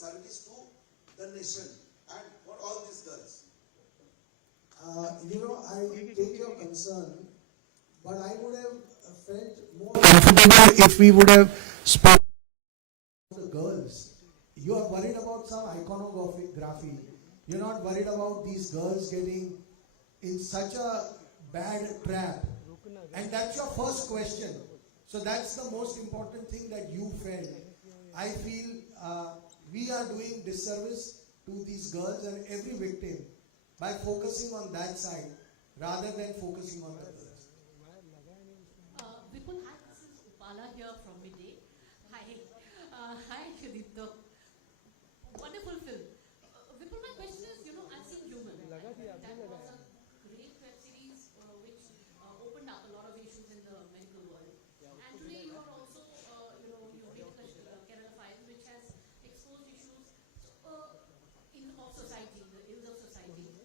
service to the nation and for all these girls. I take your concern, but I would have felt more comfortable if we would have spoken to the girls. You are worried about some iconography. You're not worried about these girls getting in such a bad trap. And that's your first question. So that's the most important thing that you felt. I feel we are doing disservice to these girls and every victim by focusing on that side rather than focusing on the girls. Vipul, hi, this is Upala here from Midday. Hi, hi, Sudipto. Wonderful film. Vipul, my question is, I've seen Human. That was a great web series which opened up a lot of issues in the medical world. And today you are also, you made the Kerala Files, which has exposed issues of society, the ills of society.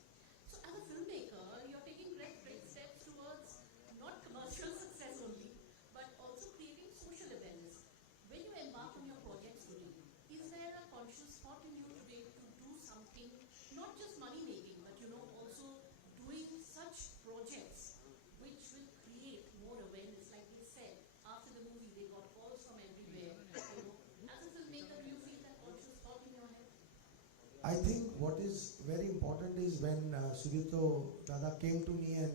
So as a filmmaker, you're taking great steps towards not commercial success only, but also creating social awareness. When you embark on your projects today, is there a conscious thought in you today to do something, not just money making, but also doing such projects which will create more awareness? Like they said, after the movie, they got calls from everywhere. As a filmmaker, do you feel that conscious thought in your head? I think what is very important is when Sudipto Dada came to me and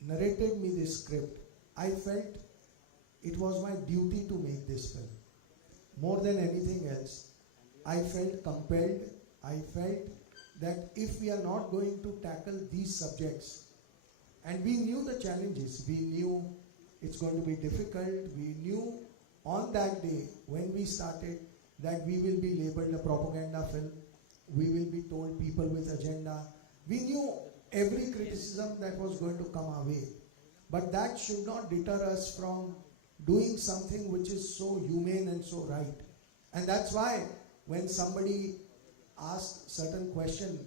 narrated me this script, I felt it was my duty to make this film. More than anything else, I felt compelled. I felt that if we are not going to tackle these subjects, and we knew the challenges, we knew it's going to be difficult, we knew on that day when we started that we will be labeled a propaganda film, we will be told people with agenda. We knew every criticism that was going to come our way. But that should not deter us from doing something which is so humane and so right. And that's why when somebody asks certain question,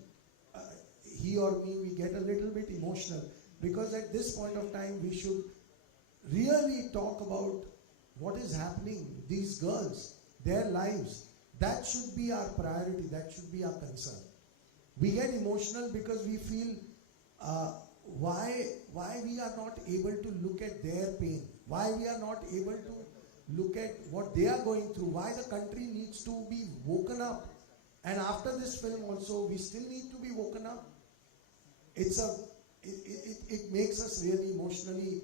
he or me, we get a little bit emotional. Because at this point of time, we should really talk about what is happening, these girls, their lives. That should be our priority, that should be our concern. We get emotional because we feel why we are not able to look at their pain, why we are not able to look at what they are going through, why the country needs to be woken up. And after this film also, we still need to be woken up. It makes us really emotionally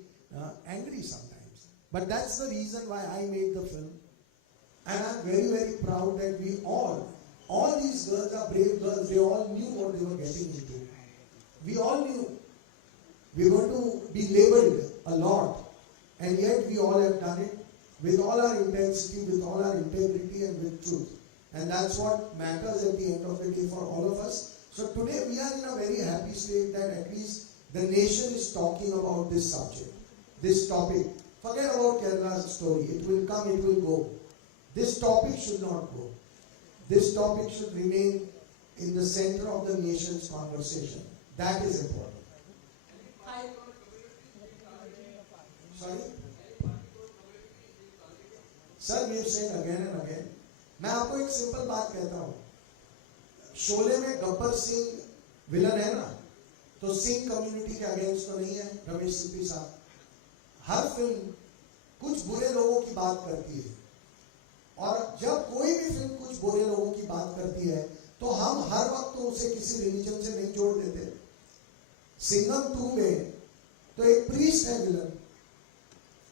angry sometimes. But that's the reason why I made the film. And I'm very, very proud that we all these girls are brave girls, they all knew what they were getting into. We all knew we were going to be labeled a lot, and yet we all have done it with all our intensity, with all our integrity and with truth. And that's what matters at the end of the day for all of us. So today we are in a very happy state that at least the nation is talking about this subject, this topic. Forget about Kerala's story, it will come, it will go. This topic should not go. This topic should remain in the center of the nation's conversation. That is important. Sorry? Sir, we have said again and again. मैं आपको एक simple बात कहता हूँ. शोले में Gabbar Singh villain है ना, तो सिंह कम्युनिटी के अगेंस्ट तो नहीं है रमेश सिप्पी साहब. हर फिल्म कुछ बुरे लोगों की बात करती है. और जब कोई भी फिल्म कुछ बुरे लोगों की बात करती है तो हम हर वक्त तो उसे किसी रिलीजन से नहीं जोड़ देते. सिंघम 2 में तो एक प्रीस्ट है विलन,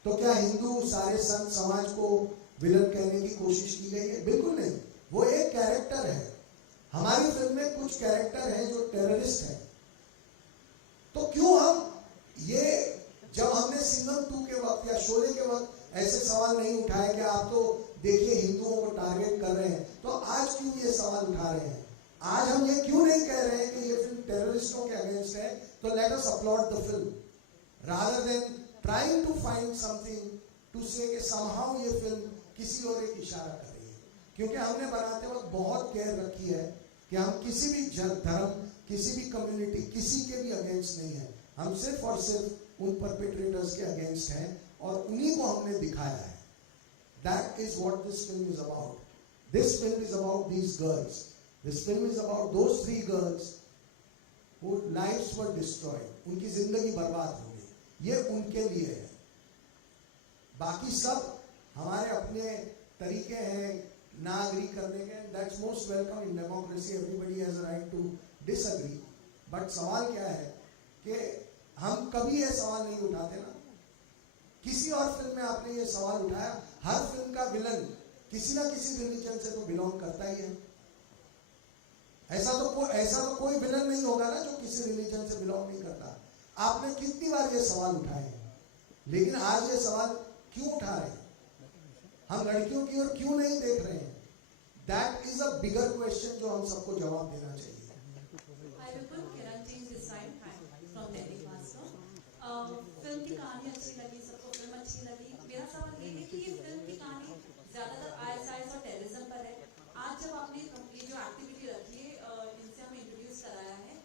तो क्या हिंदू सारे संत समाज को विलन कहने की कोशिश की गई है? बिल्कुल नहीं. वो एक कैरेक्टर है. हमारी फिल्म में कुछ कैरेक्टर हैं जो टेररिस्ट हैं. तो क्यों हम ये, जब हमने सिंघम 2 के वक्त या शोले के वक्त ऐसे सवाल नहीं उठाए कि आप तो देखिए हिंदुओं को टारगेट कर रहे हैं, तो आज क्यों ये सवाल उठा रहे हैं? आज हम ये क्यों नहीं कह रहे हैं कि ये फिल्म टेररिस्टों के अगेंस्ट है? तो let us upload the film rather than trying to find something to say कि somehow ये फिल्म किसी और एक इशारा कर रही है. क्योंकि हमने बनाते वक्त बहुत केयर रखी है कि हम किसी भी धर्म, किसी भी कम्युनिटी, किसी के भी अगेंस्ट नहीं है. हम सिर्फ और सिर्फ उन परपेट्रेटर्स के अगेंस्ट हैं और उन्हीं को हमने दिखाया है. That is what this film is about. This film is about these girls. This film is about those 3 girls whose lives were destroyed. उनकी जिंदगी बर्बाद हो गई. ये उनके लिए है. बाकी सब हमारे अपने तरीके हैं ना agree करने के. That's most welcome in democracy. Everybody has a right to disagree. But सवाल क्या है कि हम कभी ये सवाल नहीं उठाते ना. किसी और फिल्म में आपने ये सवाल उठाया. हर फिल्म का विलन किसी ना किसी रिलीजन से तो बिलोंग करता ही है. ऐसा तो कोई विलन नहीं होगा ना जो किसी रिलीजन से बिलोंग नहीं करता. आपने कितनी बार ये सवाल उठाए हैं, लेकिन आज ये सवाल क्यों उठा रहे हैं? हम लड़कियों की ओर क्यों नहीं देख रहे हैं? That is a bigger question जो हम सबको जवाब देना चाहिए. फिल्म की कहानी अच्छी लगी, सबको फिल्म अच्छी लगी. मेरा सवाल ये है कि ये फिल्म की कहानी ज्यादातर ISIS और टेररिज्म पर है. आज जब आपने ये जो एक्टिविटी रखी है, इनसे हमें इंट्रोड्यूस कराया है,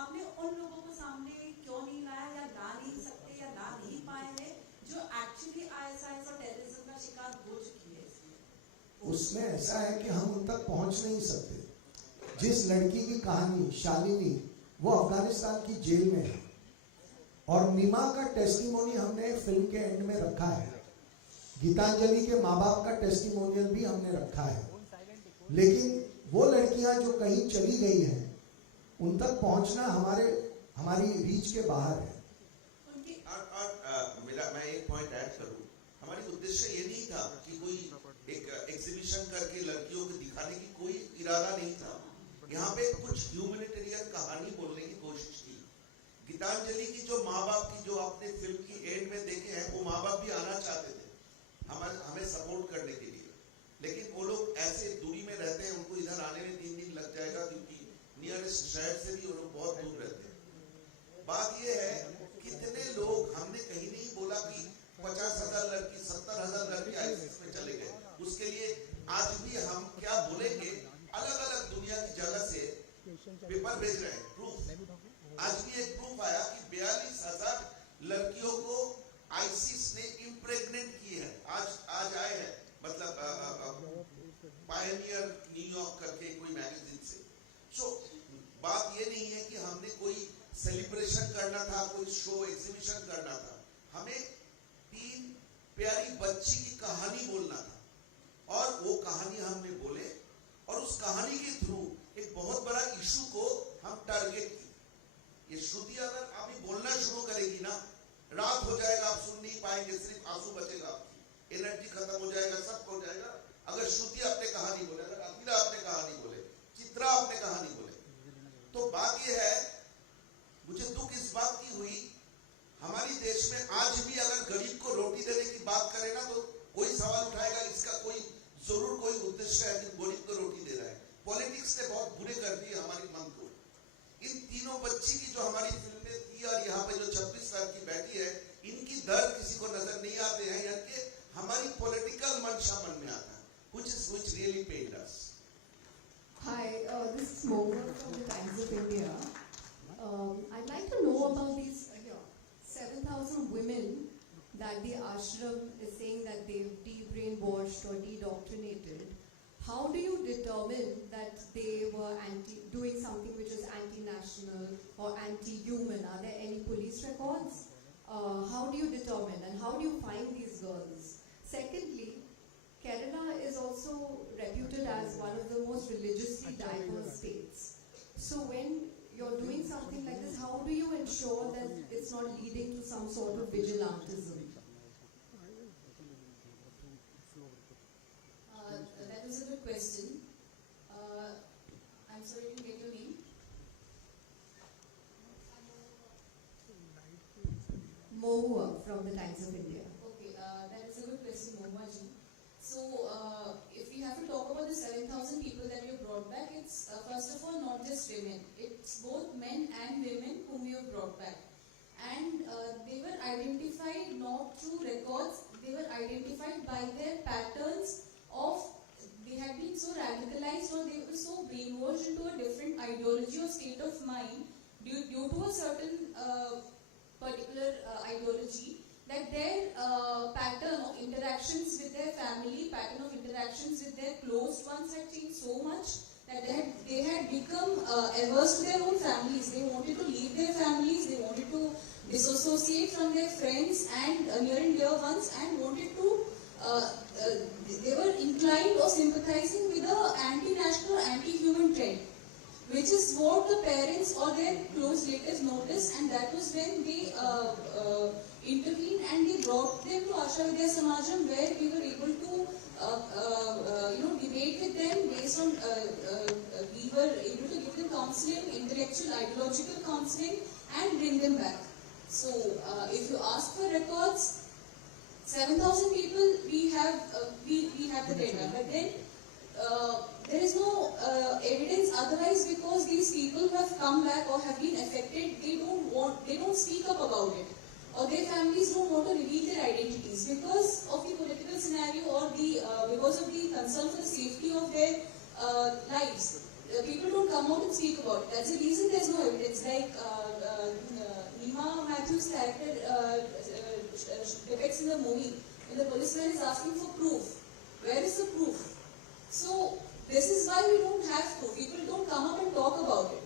आपने उन लोगों को सामने क्यों नहीं लाया या ला नहीं सकते या ला नहीं पाए हैं जो एक्चुअली ISIS और टेररिज्म का शिकार हो चुकी है? उसमें ऐसा है कि हम उन तक पहुंच नहीं सकते. जिस लड़की की कहानी शालिनी, वो अफगानिस्तान की जेल में है और नीमा का टेस्टिमोनी हमने फिल्म के एंड में रखा है. गीतांजलि के माँ बाप का टेस्टिमोनियल भी हमने रखा है. लेकिन वो लड़कियां जो कहीं चली गई हैं, उन तक पहुंचना हमारी रीच के बाहर है. मैं एक पॉइंट ऐड करूं. हमारी उद्देश्य ये नहीं था कि कोई एक एग्जीबिशन करके लड़कियों को दिखाने की कोई इरादा नहीं था. यहाँ पे कुछ ह्यूमैनिटेरियन कहानी बोलने की कोशिश की. गीतांजलि की जो माँ बाप की जो आपने फिल्म की एंड में देखे हैं, वो माँ बाप भी आना चाहते थे हमें सपोर्ट करने के लिए, लेकिन वो लोग ऐसे दूरी में रहते हैं, उनको इधर आने में 3 दिन लग जाएगा क्योंकि नियरेस्ट शहर से भी वो लोग बहुत दूर रहते हैं. बात ये है कितने लोग, हमने कहीं नहीं बोला कि 50,000 लड़की 70,000 लड़की आईसीस में चले गए. उसके लिए आज भी हम क्या बोलेंगे, अलग अलग दुनिया की जगह से पेपर भेज रहे हैं. प्रूफ आज भी एक प्रूफ आया कि 42,000 लड़कियों को आईसीस ने इम्प्रेग्नेंट की है. आज आए हैं, मतलब पायनियर न्यूयॉर्क करके कोई मैगजीन से. सो बात ये नहीं है कि हमने कोई सेलिब्रेशन करना था, कोई शो एग्जीबिशन करना था. हमें 3 प्यारी बच्ची की कहानी बोलना था और वो कहानी हमने बोले और उस कहानी के थ्रू एक बहुत बड़ा इशू को हम टारगेट किए. ये श्रुति अगर अभी बोलना शुरू करेगी ना, रात हो जाएगा, आप सुन नहीं पाएंगे, सिर्फ आंसू बचेगा, आपकी एनर्जी खत्म हो जाएगा, सब हो जाएगा. अगर श्रुति अपने कहानी बोले, अगर अखिला अपने कहानी बोले, चित्रा अपने कहानी बोले, तो बात यह है, मुझे दुख इस बात की हुई, हमारी देश में आज भी अगर गरीब को रोटी देने की बात करें ना, तो कोई सवाल उठाएगा, इसका कोई जरूर कोई उद्देश्य है कि गरीब को रोटी दे रहा है. पॉलिटिक्स ने बहुत बुरे कर दिए हमारे मन को. इन तीनों बच्ची की जो हमारी फिल्म में थी और यहाँ पे जो 26 साल की बैठी है, इनकी दर्द किसी को नजर नहीं आते हैं, यानी कि हमारी पॉलिटिकल मंशा मन में आता है, which really pained us. Hi, this is Mohan from the Times of India. I'd like to know about these 7,000 women that the ashram is saying that they've de-brainwashed or de-doctrinated. How do you determine that they were doing something which is anti-national or anti-human? Are there any police records? How do you determine and how do you find these girls? Secondly, Kerala is also reputed as one of the most religiously diverse states. So when you're doing something like this, how do you ensure that it's not leading to some sort of vigilantism? That was a good question. I'm sorry, I didn't get your name. Mohua from the Times of India. Okay, that is a good question, Mohua ji. So, if we have to talk about the 7,000 people that we have brought back, it's first of all not just women. It's both men and women whom we have brought back. And they were identified not through records, they were identified by their patterns of, they had been so radicalized or they were so brainwashed into a different ideology or state of mind due to a certain particular ideology that their pattern of interactions with their family, pattern of interactions with their close ones had changed so much that they had become averse to their own families. They wanted to leave their families, they wanted to disassociate from their friends and near and dear ones, and wanted to, they were inclined or sympathizing with the anti-national, anti-human trend, which is what the parents or their close relatives noticed, and that was when they intervened and they brought them to Asha Vidya Samajam, where we were able to debate with them based on, we were able to give them counseling, intellectual, ideological counseling, and bring them back. So, if you ask for records, 7,000 people, we have the data, but then there is no evidence otherwise, because these people who have come back or have been affected, they don't speak up about it, or their families don't want to reveal their identities because of the political scenario or because of the concern for the safety of their lives. People don't come out and speak about it. That's the reason there's no evidence. Like Nima Matthews' character depicts in the movie, when the policeman is asking for proof. Where is the proof? So this is why we don't have proof. People don't come up and talk about it.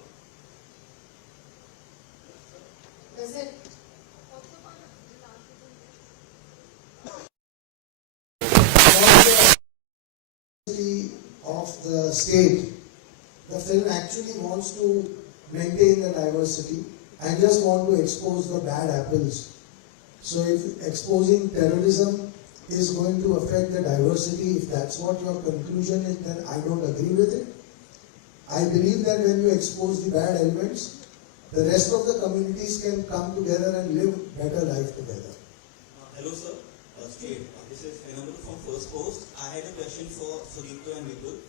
Does it? Of the state, the film actually wants to maintain the diversity and just want to expose the bad apples. So if exposing terrorism is going to affect the diversity, if that's what your conclusion is, then I don't agree with it. I believe that when you expose the bad elements, the rest of the communities can come together and live better life together. Hello sir, Steve. This is Enamul from First Post. I had a question for Sudipto and Vipul.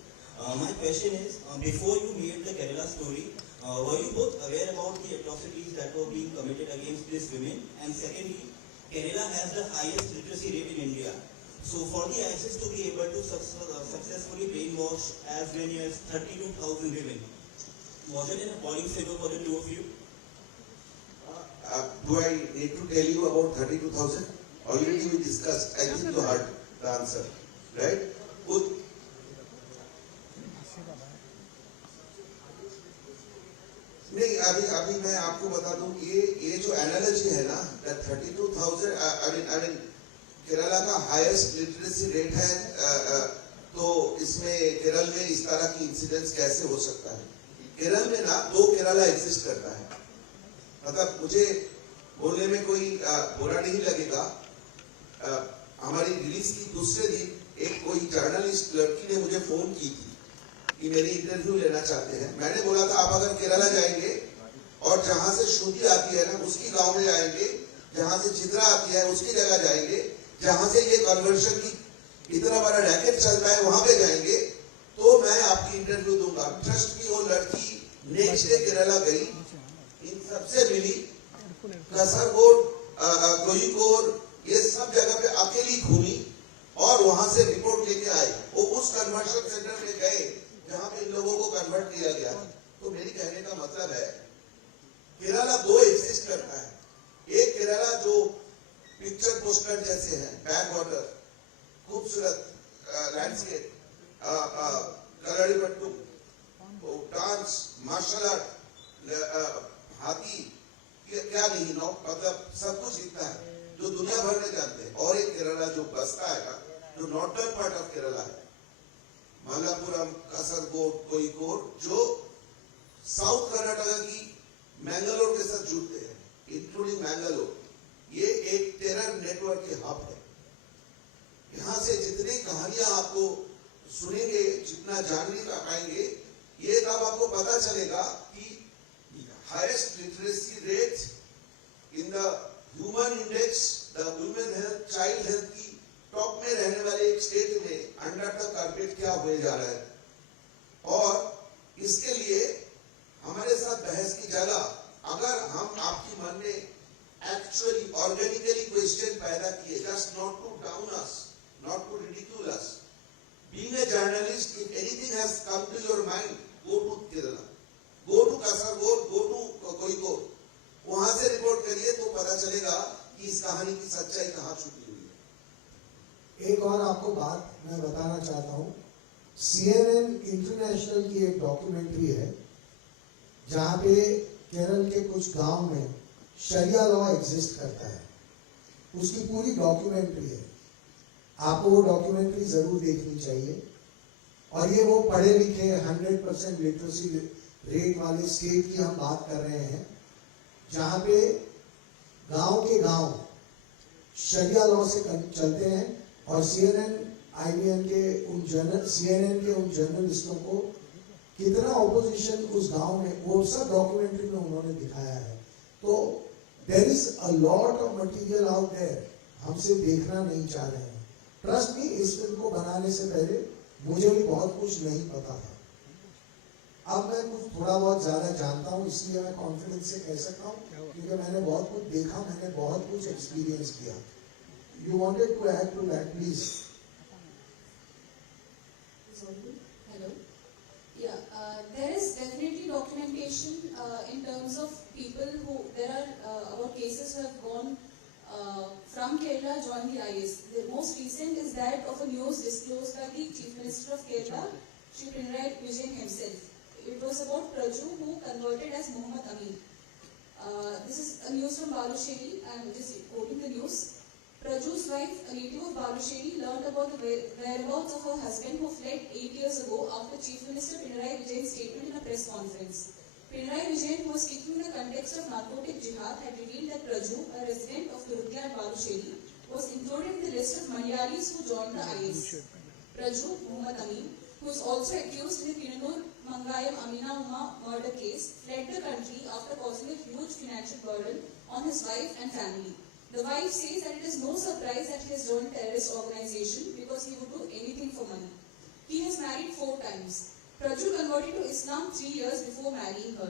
My question is, before you made the Kerala story, were you both aware about the atrocities that were being committed against these women? And secondly, Kerala has the highest literacy rate in India. So for the ISIS to be able to successfully brainwash as many as 32,000 women, was it an appalling figure for the two of you? Do I need to tell you about 32,000? Already we discussed. I think you heard the answer, right? Good. नहीं अभी मैं आपको बता दूं ये जो analogy है ना, that 32,000 I mean केरला का हाईएस्ट लिटरेसी रेट है, तो इसमें केरल में इस तरह की इंसिडेंट्स कैसे हो सकता है? केरल में ना दो केरला एग्जिस्ट करता है. मतलब मुझे बोलने में कोई बुरा नहीं लगेगा. हमारी रिलीज की दूसरे दिन एक कोई जर्नलिस्ट लड़की ने मुझे फोन की थी कि मेरी इंटरव्यू लेना चाहते हैं. मैंने बोला था आप अगर केरला जाएंगे और जहां से श्रुति आती है ना उसकी गांव में जाएंगे, जहां से चित्रा आती है उसकी जगह जाएंगे, जहां से ये कन्वर्शन की इतना बड़ा रैकेट चलता है वहां पे जाएंगे, तो मैं आपकी इंटरव्यू दूंगा. ट्रस्ट की वो लड़की नेक्स्ट डे केरला गई, इन सबसे मिली, कसरगोड, कोयिकोड, ये सब जगह पे अकेली घूमी और वहां से रिपोर्ट लेके आए. वो उस कन्वर्शन सेंटर में गए जहां पे इन लोगों को कन्वर्ट किया गया. तो मेरी कहने का मतलब है केरला दो एग्जिस्ट करता है. एक केरला जो पिक्चर पोस्टर जैसे है, बैक वाटर, खूबसूरत लैंडस्केप, कलड़ीपट्टू, डांस, मार्शल आर्ट, हाथी, क्या नहीं, मतलब सब कुछ दिखता है जो दुनिया भर में जानते हैं. और एक केरला जो बसता है ना, जो नॉर्दर्न पार्ट ऑफ केरला है, मल्लापुरम, कासरगोड, कोयिकोड, जो साउथ कर्नाटका की मैंगलोर के साथ जुड़ते हैं, इंक्लूडिंग मैंगलोर. ये एक टेरर नेटवर्क के हब है. यहां से जितनी कहानियां आपको सुनेंगे, जितना जानने का पाएंगे, ये तब आपको पता चलेगा कि highest literacy rate in the human index, the women health, child health की टॉप में रहने वाले एक स्टेट में अंडर द कारपेट क्या हुए जा रहा है. और इसके लिए हमारे साथ बहस की जगह अगर हम आपकी मन में एक्चुअली ऑर्गेनिकली क्वेश्चन पैदा किए, just not to down us, not to ridicule us. Being a journalist, if anything has come to your mind, go to Kerala, go to Kasaragod, go to Koyikod. वहां से report करिए तो पता चलेगा कि इस कहानी कहानी की सच्चाई कहाँ छुपी हुई है। एक और आपको बात मैं बताना चाहता हूँ, CNN इंटरनेशनल की एक डॉक्यूमेंट्री है जहाँ पे केरल के कुछ गांव में शरिया लॉ एग्जिस्ट करता है, उसकी पूरी डॉक्यूमेंट्री है। आपको वो डॉक्यूमेंट्री जरूर देखनी चाहिए। और ये वो पढ़े लिखे 100% लिटरेसी रेट वाले स्टेट की हम बात कर रहे हैं जहाँ पे गांव के गांव शरिया लॉ से चलते हैं। और CNN के उन जर्नलिस्टों को कितना ऑपोजिशन उस गांव में, वो सब डॉक्यूमेंट्री में उन्होंने दिखाया है। तो there is a lot of material out there, हमसे देखना नहीं चाह रहे हैं। ट्रस्ट मी, इस फिल्म को बनाने से पहले मुझे भी बहुत कुछ नहीं पता था। अब मैं कुछ थोड़ा बहुत ज्यादा जानता हूँ, इसलिए मैं कॉन्फिडेंस से कह सकता हूँ क्योंकि मैंने बहुत कुछ देखा, मैंने बहुत कुछ एक्सपीरियंस किया। You wanted to add to that, please. Hello. Yeah, there is definitely documentation in terms of people who, there are about cases who have gone from Kerala, joined the IS. The most recent is that of a news disclosed by the Chief Minister of Kerala, Shri Pinarayi Vijayan himself. It was about Praju, who converted as Muhammad Amin. This is a news from Balusheri. I am just quoting the news. Praju's wife, a native of Balusheri, learned about the whereabouts of her husband who fled 8 years ago after Chief Minister Pinarayi Vijayan's statement in a press conference. Pinarayi Vijayan, who was speaking in the context of narcotic jihad, had revealed that Praju, a resident of Turutya and Balusheri, was included in the list of Malayalis who joined the IS. Praju, Muhammad Amin, who is also accused in the Kinanur Mangayam Amina Umma murder case, fled the country after causing a huge financial burden on his wife and family. The wife says that it is no surprise that he has joined a terrorist organization because he would do anything for money. He has married 4 times. Praju converted to Islam 3 years before marrying her.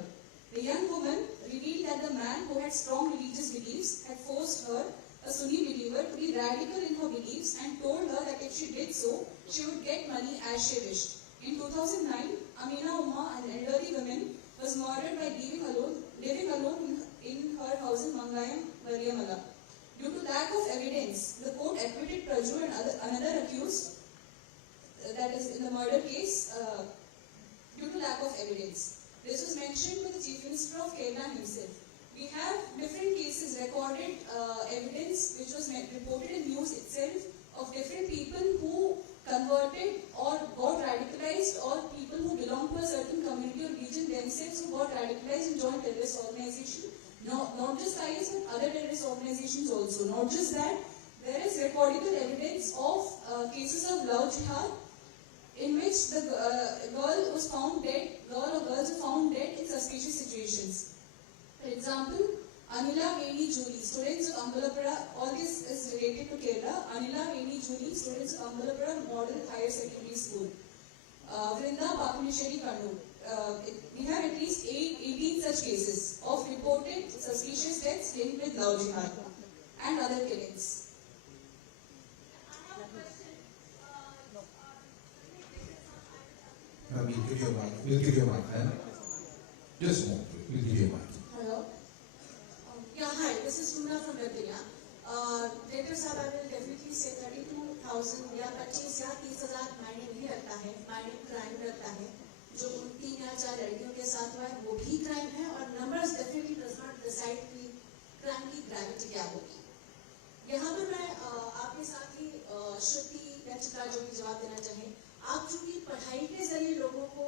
The young woman revealed that the man who had strong religious beliefs had forced her, a Sunni believer, to be radical in her beliefs and told her that if she did so, she would get money as she wished. In 2009, Amina Umma, an elderly woman, was murdered by living alone in her house in Mangayam, Variamala. Due to lack of evidence, the court acquitted Praju and another accused, that is in the murder case, due to lack of evidence. This was mentioned by the Chief Minister of Kerala himself. We have different cases, recorded evidence which was reported in news itself of different people who converted or got radicalized, or people who belong to a certain community or region themselves who got radicalized and joined terrorist organization. Not just IS, but other terrorist organizations also. Not just that, there is recordable evidence of cases of love jihad in which the girl was found dead, girl or girls were found dead in suspicious situations. For example, Anila Veni Julie, students of Ambalapura, all this is related to Kerala. Anila Veni Julie, students of Ambalapura Model Higher Secondary School. Vrinda Papunisheri Kannur. We have at least 18 such cases of reported suspicious deaths linked with love jihad and other killings. We'll give you a mic. We'll give you a mic, man. Just a moment. We'll give you a mic. Hello. Yeah, hi. This is Runa from Virginia. Later, sir, I will definitely say 32,000 या 25 या 30,000 मायने नहीं रखता है, मायने crime रखता है। जो 3 या 4 लड़कियों के साथ हुआ है वो भी क्राइम है, और numbers definitely does not decide कि क्राइम की ग्रेविटी क्या होगी। यहाँ पर मैं आपके साथ ही श्रुति या चित्रा जो भी जवाब देना चाहें। आप चूंकि पढ़ाई के जरिए लोगों को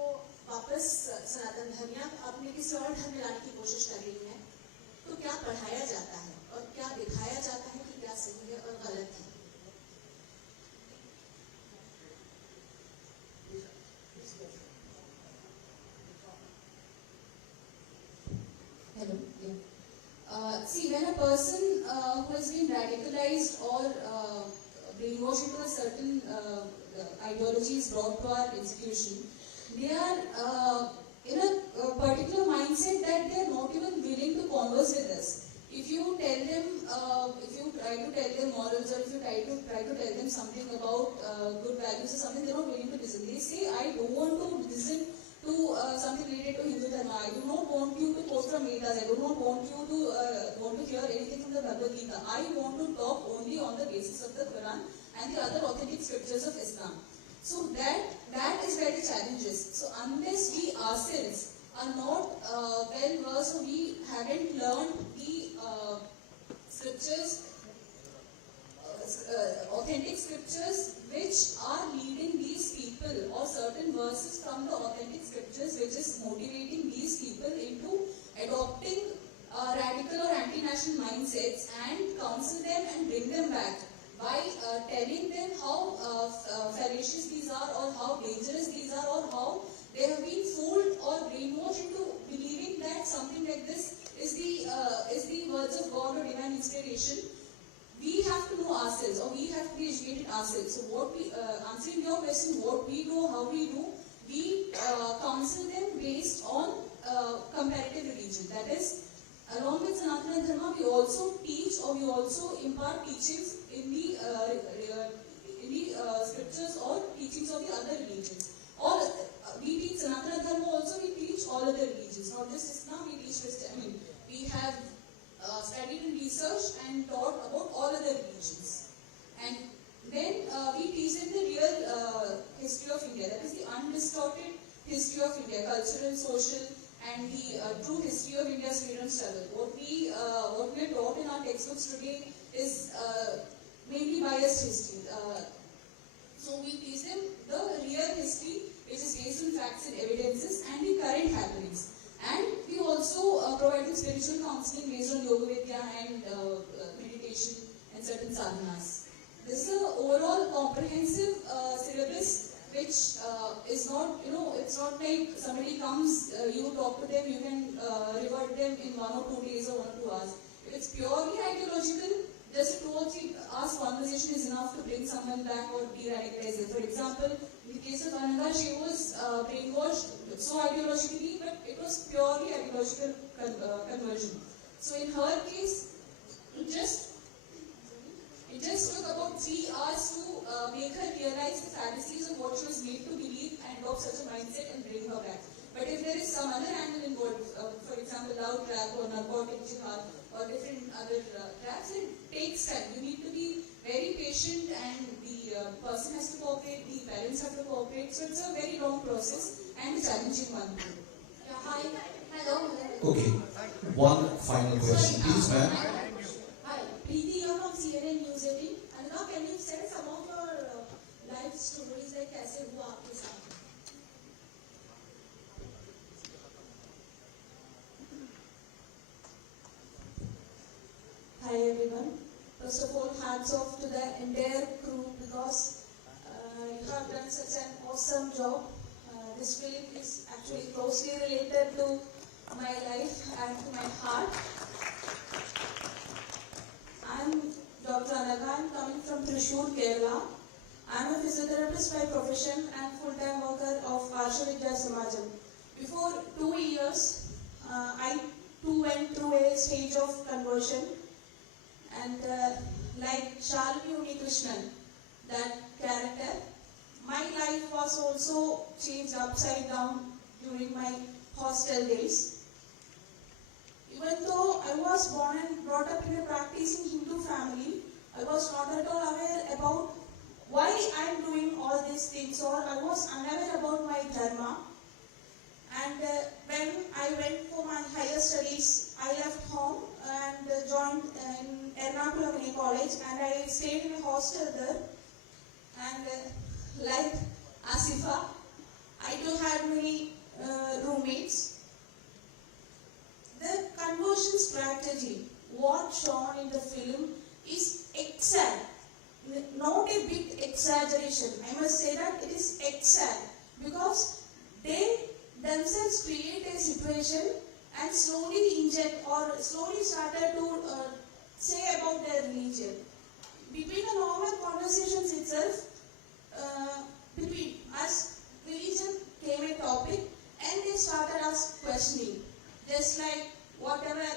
वापस सनातन धर्म या अपने किसी और धर्म में लाने की कोशिश कर रही है, तो क्या पढ़ाया जाता है और क्या दिखाया जाता है कि क्या सही है और गलत है? Hello. Yeah. See, when a person who has been radicalized or brainwashed into a certain ideology is brought to our institution, they are in a particular mindset that they are not even willing to converse with us. If you tell them, if you try to tell them morals, or if you try to tell them something about good values or something, they are not willing to listen. They say, I don't want to listen to something related to Hindu Dharma. I do not want you to quote from from Vedas. I do not want you to hear anything from the Bhagavad Gita. I want to talk only on the basis of the Quran and the other authentic scriptures of Islam. So that is where the challenge is. So unless we ourselves are not well versed, or we haven't learned the scriptures, authentic scriptures which are leading these people, or certain verses from the authentic scriptures which is motivating these people into adopting radical or anti-national mindsets, and counsel them and bring them back by telling them how fallacious these are, or how dangerous these are, or how they have been fooled or brainwashed into believing that something like this is the words of God or divine inspiration. We have to know ourselves, or we have to be educated ourselves. So what we, answering your question, what we do, how we do, we counsel them based on comparative religion. That is, along with Sanatana Dharma, we also teach, or we also impart teachings in the scriptures or teachings of the other religions. Or we teach Sanatana Dharma also, we teach all other religions, not just Islam, we teach Christian. I mean, we have studied and researched and taught about all other religions. And then we teach them the real history of India, that is the undistorted history of India, cultural, social, and the true history of India's freedom struggle. What we are taught in our textbooks today is mainly biased history. So we teach them the real history, which is based on facts and evidences, and the current happenings. And we also provide them spiritual counseling based on Yoga Vidya and meditation and certain sadhanas. This is an overall comprehensive syllabus, which is not, it's not like somebody comes, you talk to them, you can revert them in 1 or 2 days or 1 or 2 hours. If it's purely ideological, just a 2 or 3 hours conversation is enough to bring someone back or de-radicalize them. For example, in the case of Ananda, she was brainwashed so ideologically, but it was purely ideological conversion. So in her case, it just took about 3 hours to make her realize the fallacies of what she was made to believe and adopt such a mindset and bring her back. But if there is some other angle involved, for example, loud trap or narcotic jihad or different other traps, it takes time. You need to be very patient, and the person has to cooperate, the parents have to cooperate. So it's a very long process and a challenging one. Yeah, hi. Hello. Okay. One final question, please, ma'am. Hi. Preeti here from CNN News 18. And now can you share some of your life stories, like कैसे हुआ आपके साथ? Hi everyone. First of all, hats off to the entire crew, because you have done such an awesome job. This film is actually closely related to my life and to my heart. I'm Dr. Anaga. I'm coming from Thrissur, Kerala. I'm a physiotherapist by profession and full-time worker of Arsha Vidya Samajam. Before 2 years, I too went through a stage of conversion. And like Shalvi Unnikrishnan, that character, my life was also changed upside down during my hostel days. Even though I was born and brought up in a practicing Hindu family, I was not at all aware about why I am doing all these things, or I was unaware about my dharma. And when I went for my higher studies, I left home and joined in Ernakulam College, and I stayed in a hostel there. And like Asifa, I too had many roommates. The conversion strategy, what shown in the film, is exact, not a big exaggeration. I must say that it is exact, because they themselves create a situation and slowly inject or slowly started to say about their religion. Between the normal conversations itself, between us, religion came a topic, and they started us questioning. Just like whatever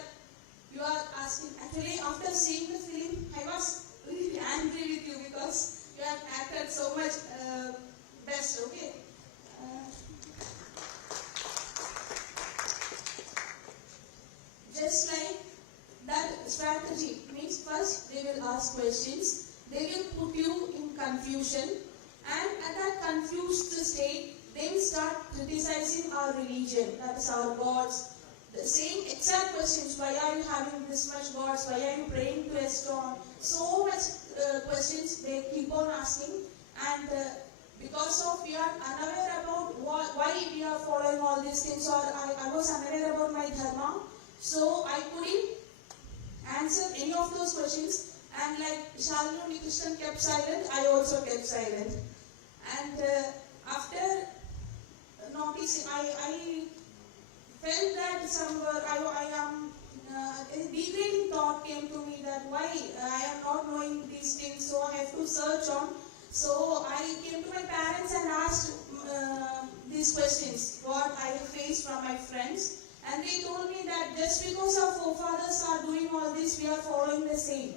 you are asking. Actually, after seeing the film, I was really angry with you, because you have acted so much best, okay? criticizing our religion, that is our gods. The same exact questions, why are you having this much gods, why are you praying to a stone? So much questions they keep on asking, and because of we are unaware about why we are following all these things, or I was unaware about my dharma, so I couldn't answer any of those questions. And like Shalini Krishnan kept silent, I also kept silent. And after noticing, I felt that somewhere I am a degrading thought came to me that why I am not knowing these things, so I have to search on. So I came to my parents and asked these questions, what I faced from my friends, and they told me that just because our forefathers are doing all this, we are following the same.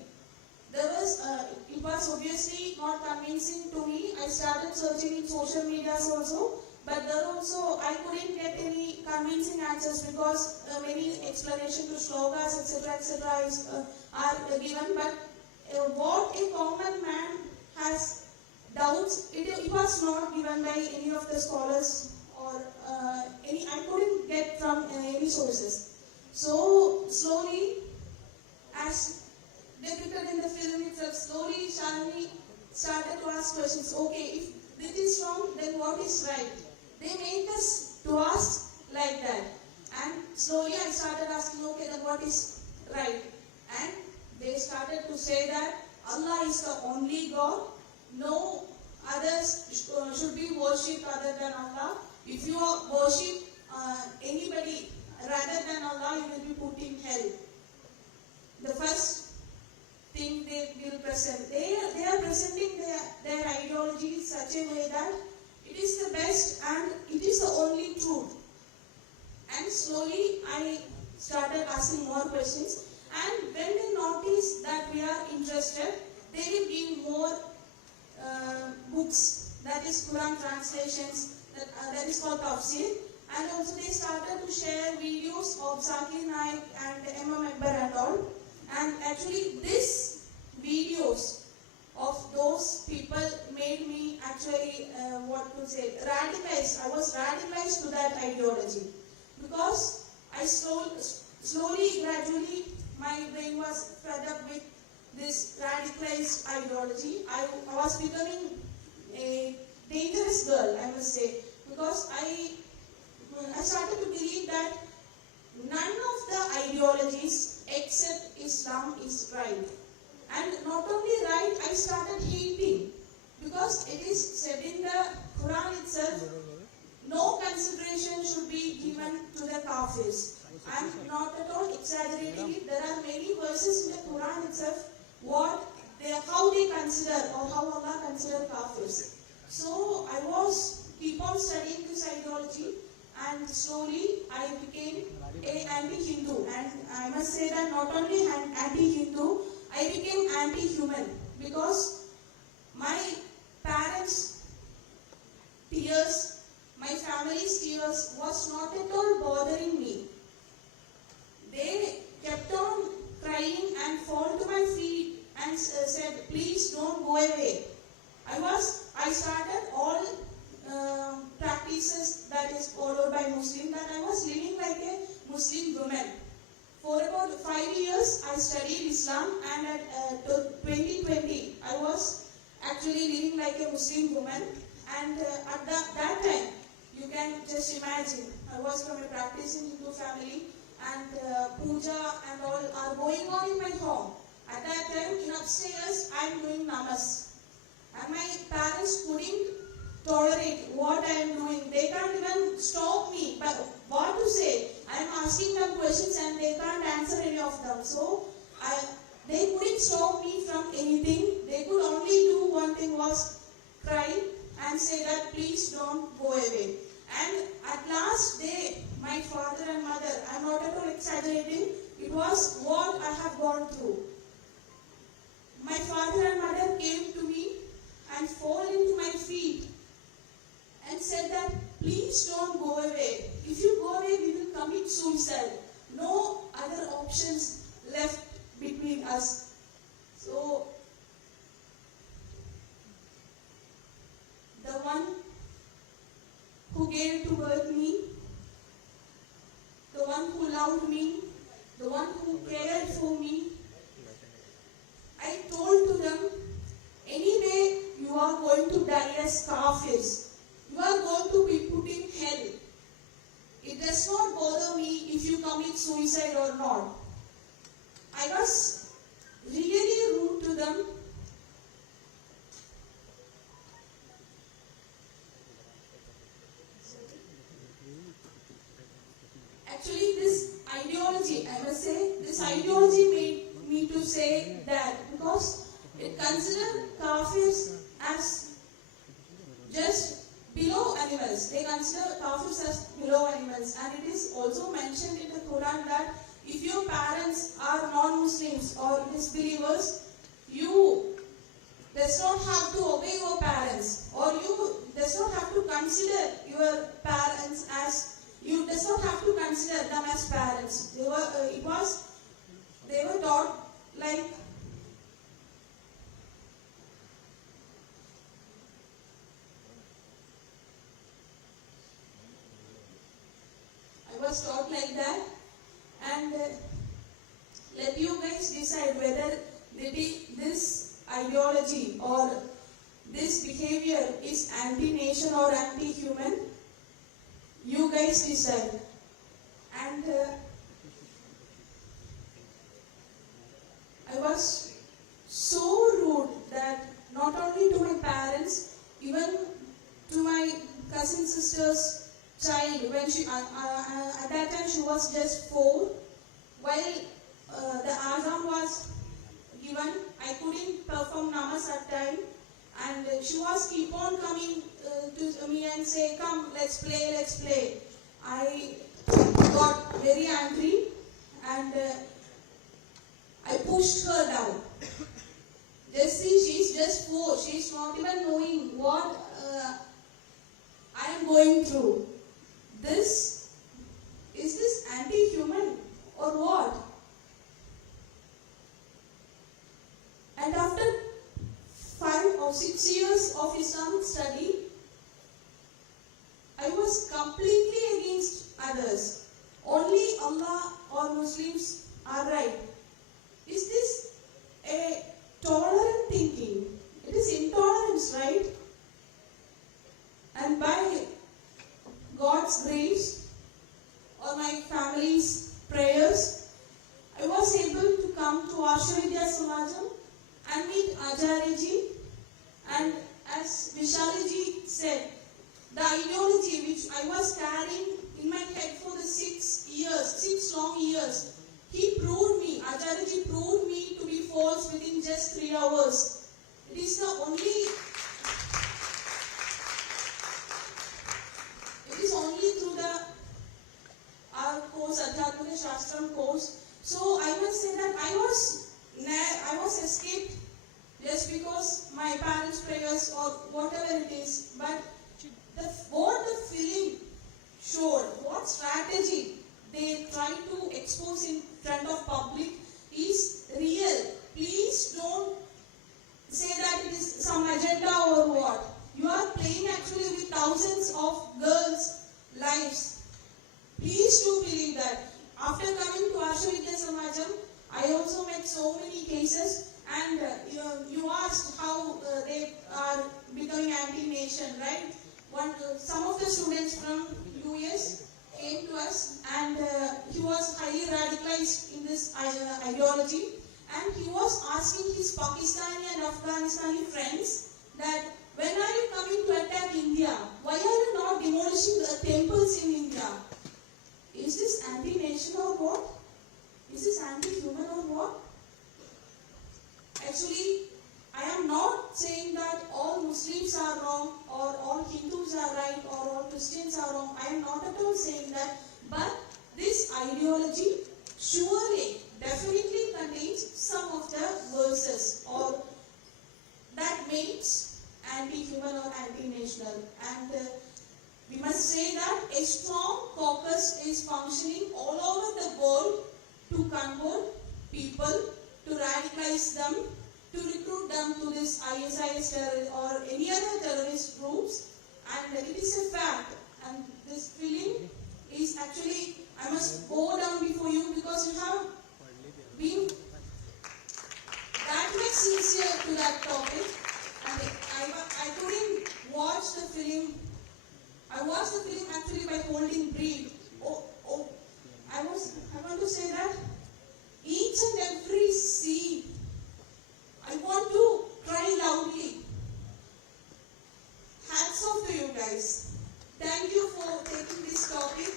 It was obviously not convincing to me. I started searching in social medias also, but there also I couldn't get any convincing answers because many explanations to shlokas, etc., are given. But what a common man has doubts, it was not given by any of the scholars or I couldn't get from any sources. So slowly, as depicted in the film itself, slowly Shalini started to ask questions. Okay, if this is wrong, then what is right? They make us to ask like that. And slowly I started asking, okay, then what is right? And they started to say that Allah is the only God. No others should be worshipped other than Allah. If you worship anybody rather than Allah, you will be put in hell. The first thing they will present, they are presenting their ideology in such a way that it is the best and it is the only truth. And slowly I started asking more questions, and when they notice that we are interested, they will give more books, that is Quran translations, that is called Tafsir. And also they started to share videos of Zakir Naik and Imam Akbar and all. And actually these videos of those people made me actually, radicalized. I was radicalized to that ideology. Because I slowly, gradually, my brain was fed up with this radicalized ideology. I was becoming a dangerous girl, I must say. Because I started to believe that none of the ideologies except Islam is right. And not only right, I started hating. Because it is said in the Quran itself, no consideration should be given to the kafirs. I am not at all exaggerating it. There are many verses in the Quran itself how they consider or how Allah consider kafirs. So I keep on studying this ideology, and slowly I became an anti-Hindu. And I must say that not only anti-Hindu, I became anti-human, because my parents' tears, my family's tears was not at all bothering me. They kept on crying and fall to my feet and said, please don't go away. I started all practices that is followed by Muslim, that I was living like a Muslim woman. For about 5 years, I studied Islam, and at 2020, I was actually living like a Muslim woman. And at that time, you can just imagine, I was from a practicing Hindu family, and puja and all are going on in my home. At that time, in upstairs, I am doing namas. And my parents couldn't tolerate what I am doing. They can't even stop me. But what to say? I am asking them questions and they can't answer any of them. So they couldn't stop me from anything. They could only do one thing, was cry and say that please don't go away. And at last day, my father and mother, I am not at all exaggerating, it was what I have gone through. My father and mother came to me and fell into my feet and said that please don't go away. If you go away, we will commit suicide. No other options left between us. So the one who gave to birthed me, the one who loved me, the one who cared for me. I told to them, anyway, you are going to die as kafirs. You are going to be put in hell. It does not bother me if you commit suicide or not. I was really rude to them. Actually, this ideology, I must say, this ideology made me to say that because it considered kafirs as just below animals. They consider kafirs as below animals, and it is also mentioned in the Quran that if your parents are non-Muslims or disbelievers, you does not have to obey your parents, or you does not have to consider your parents as you does not have to consider them as parents. They were taught like I was taught like that, and let you guys decide whether this ideology or this behavior is anti-nation or anti-human. You guys decide. And I was so rude that not only to my parents, even to my cousin sister's child, when she at that time she was just 4. While the azan was given, I couldn't perform namaz at time, and she was keep on coming to me and say, "Come, let's play, let's play." I got very angry, and I pushed her down. Just see, she's just 4. She's not even knowing what I am going through. Is this anti-human or what? And after 5 or 6 years of Islamic study, I was completely against others. Only Allah or Muslims are right. Is this a tolerant thinking? It is intolerance, right? And by God's grace or my family's prayers, I was able to come to Arsha Vidya Samajam and meet Acharya-ji. And as Vishali-ji said, the ideology which I was carrying in my head for the 6 long years, he proved me, Acharya-ji proved me to be false within just 3 hours. It is only through our course, Adhyatmika Shastram course. So I must say that I was escaped just because my parents' prayers or whatever it is. But what the film showed, what strategy they try to expose in front of public is real. Please don't say that it is some agenda or what. You are playing actually with thousands of girls' lives. Please do believe that. After coming to Arsha Vidya Samajam, I also met so many cases, and you asked how they are becoming anti-nation, right? Some of the students from US came to us, and he was highly radicalized in this ideology, and he was asking his Pakistani and Afghanistani friends that when are you coming to attack India? Why are you not demolishing the temples in India? Is this anti-nation or what? Is this anti-human or what? Actually, I am not saying that all Muslims are wrong or all Hindus are right or all Christians are wrong. I am not at all saying that. But this ideology surely, definitely contains some of the verses or that makes anti-human or anti-national. And we must say that a strong caucus is functioning all over the world to convert people, to radicalize them, to recruit them to this ISIS terrorist or any other terrorist groups. And it is a fact. And this film is actually, I must bow down before you because you have been that much sincere to that topic. And I couldn't watch the film. I watched the film actually by holding breath. I want to say that each and every scene, I want to cry loudly. Hats off to you guys. Thank you for taking this topic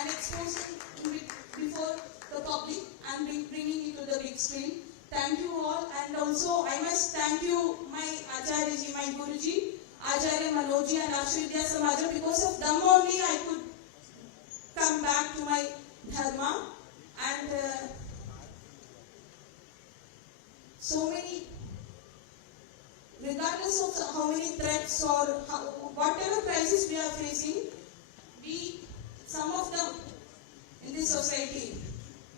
and exposing it before the public and bringing it to the big screen. Thank you all, and also I must thank you, my Acharya ji, my Guruji, Acharya Manojji and Ashridya Samaja. Because of them only I could come back to my dharma, and so many, regardless of how many threats or whatever crisis we are facing, some of them in this society,